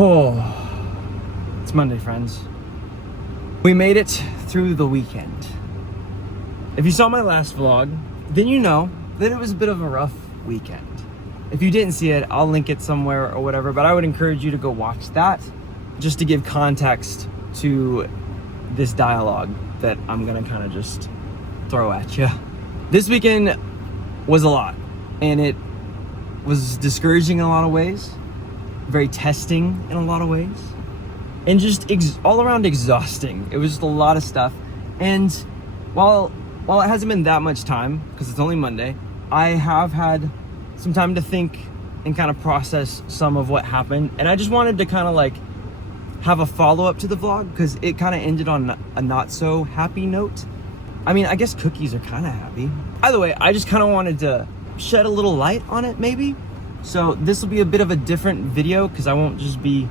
Oh, it's Monday, friends. We made it through the weekend. If you saw my last vlog, then you know that it was a bit of a rough weekend. If you didn't see it, I'll link it somewhere or whatever, but I would encourage you to go watch that just to give context to this dialogue that I'm gonna kind of just throw at you. This weekend was a lot, and it was discouraging in a lot of ways, very testing in a lot of ways, and just all around exhausting. It was just a lot of stuff. And while it hasn't been that much time, because it's only Monday, I have had some time to think and kind of process some of what happened. And I just wanted to kind of like have a follow-up to the vlog, because it kind of ended on a not so happy note. I mean, I guess cookies are kind of happy. Either way, I just kind of wanted to shed a little light on it, maybe. So this will be a bit of a different video, because I won't just be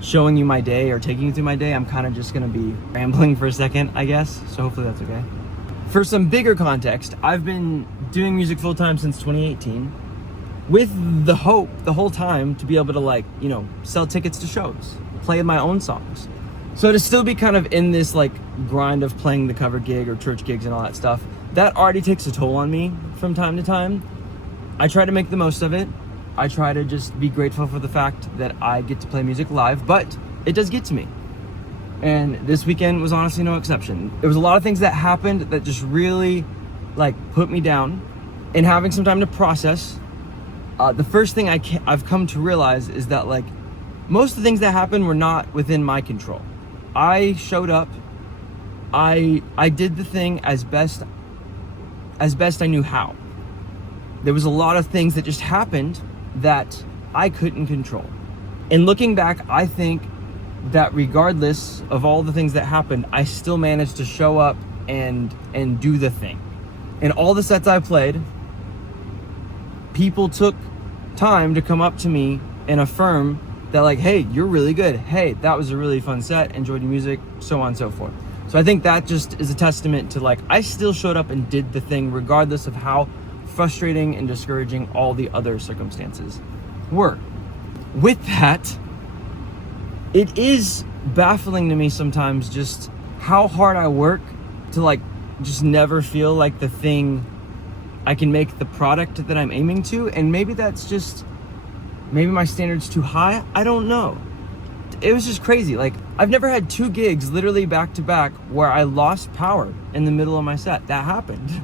showing you my day or taking you through my day. I'm kind of just going to be rambling for a second, I guess. So hopefully that's okay. For some bigger context, I've been doing music full-time since 2018 with the hope the whole time to be able to, like, you know, sell tickets to shows, play my own songs. So to still be kind of in this like grind of playing the cover gig or church gigs and all that stuff, that already takes a toll on me from time to time. I try to make the most of it. I try to just be grateful for the fact that I get to play music live, but it does get to me. And this weekend was honestly no exception. There was a lot of things that happened that just really like put me down, and having some time to process. The first thing I've come to realize is that like most of the things that happened were not within my control. I showed up. I did the thing as best I knew how. There was a lot of things that just happened that I couldn't control. And looking back, I think that regardless of all the things that happened, I still managed to show up and do the thing. In all the sets I played, people took time to come up to me and affirm that like, hey, you're really good. Hey, that was a really fun set. Enjoyed your music, so on and so forth. So I think that just is a testament to like, I still showed up and did the thing regardless of how frustrating and discouraging all the other circumstances were. With that, it is baffling to me sometimes just how hard I work to like just never feel like the thing I can make the product that I'm aiming to. And maybe that's just, maybe my standard's too high. I don't know. It was just crazy. Like, I've never had 2 gigs literally back to back where I lost power in the middle of my set. That happened.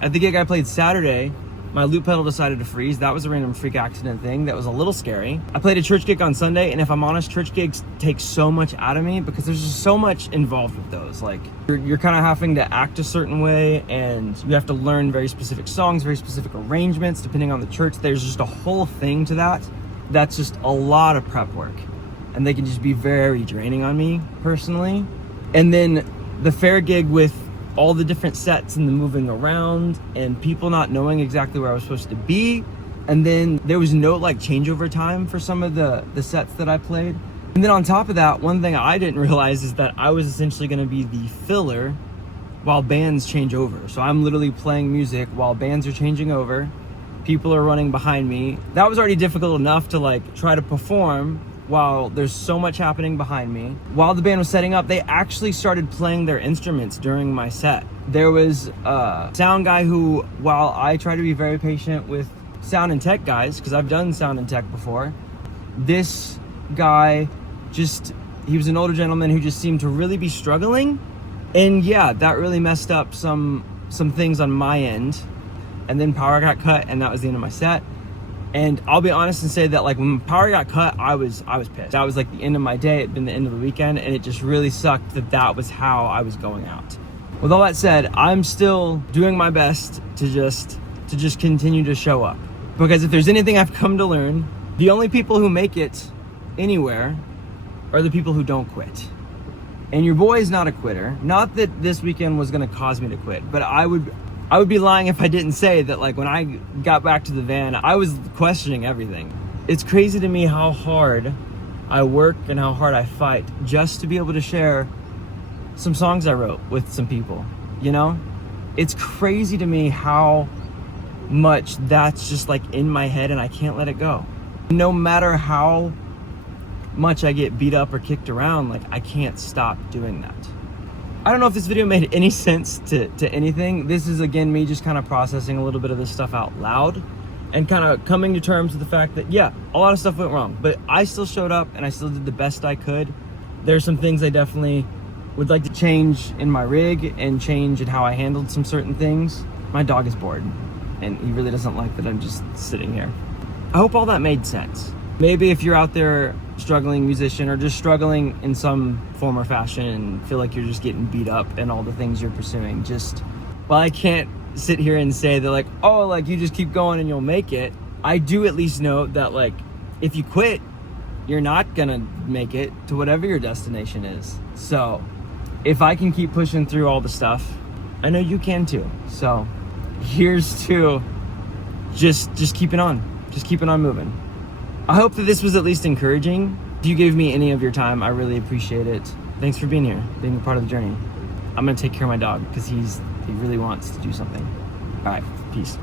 At the gig I played Saturday, my loop pedal decided to freeze. That was a random freak accident thing that was a little scary. I played a church gig on Sunday, and if I'm honest, church gigs take so much out of me because there's just so much involved with those. Like, you're kind of having to act a certain way, and you have to learn very specific songs, very specific arrangements, depending on the church. There's just a whole thing to that. That's just a lot of prep work, and they can just be very draining on me personally. And then the fair gig with all the different sets and the moving around and people not knowing exactly where I was supposed to be. And then there was no like changeover time for some of the sets that I played. And then on top of that, one thing I didn't realize is that I was essentially going to be the filler while bands change over. So I'm literally playing music while bands are changing over. People are running behind me. That was already difficult enough to like try to perform while there's so much happening behind me. While the band was setting up, they actually started playing their instruments during my set. There was a sound guy who, while I try to be very patient with sound and tech guys, because I've done sound and tech before, this guy he was an older gentleman who just seemed to really be struggling. And yeah, that really messed up some things on my end. And then power got cut, and that was the end of my set. And I'll be honest and say that like when power got cut, I was pissed. That was like the end of my day. It'd been the end of the weekend, and it just really sucked that was how I was going out. With all that said, I'm still doing my best to just continue to show up. Because if there's anything I've come to learn, the only people who make it anywhere are the people who don't quit. And your boy is not a quitter. Not that this weekend was gonna cause me to quit, but I would be lying if I didn't say that like when I got back to the van, I was questioning everything. It's crazy to me how hard I work and how hard I fight just to be able to share some songs I wrote with some people, you know? It's crazy to me how much that's just like in my head and I can't let it go. No matter how much I get beat up or kicked around, like I can't stop doing that. I don't know if this video made any sense to anything. This is again me just kind of processing a little bit of this stuff out loud and kind of coming to terms with the fact that yeah, a lot of stuff went wrong, but I still showed up and I still did the best I could. There's some things I definitely would like to change in my rig and change in how I handled some certain things. My dog is bored and he really doesn't like that I'm just sitting here. I hope all that made sense. Maybe if you're out there struggling musician or just struggling in some form or fashion and feel like you're just getting beat up in all the things you're pursuing, just, well, I can't sit here and say that like, oh, like you just keep going and you'll make it. I do at least know that like, if you quit, you're not gonna make it to whatever your destination is. So if I can keep pushing through all the stuff, I know you can too. So here's to just keeping on moving. I hope that this was at least encouraging. If you gave me any of your time, I really appreciate it. Thanks for being here, being a part of the journey. I'm gonna take care of my dog because he really wants to do something. All right, peace.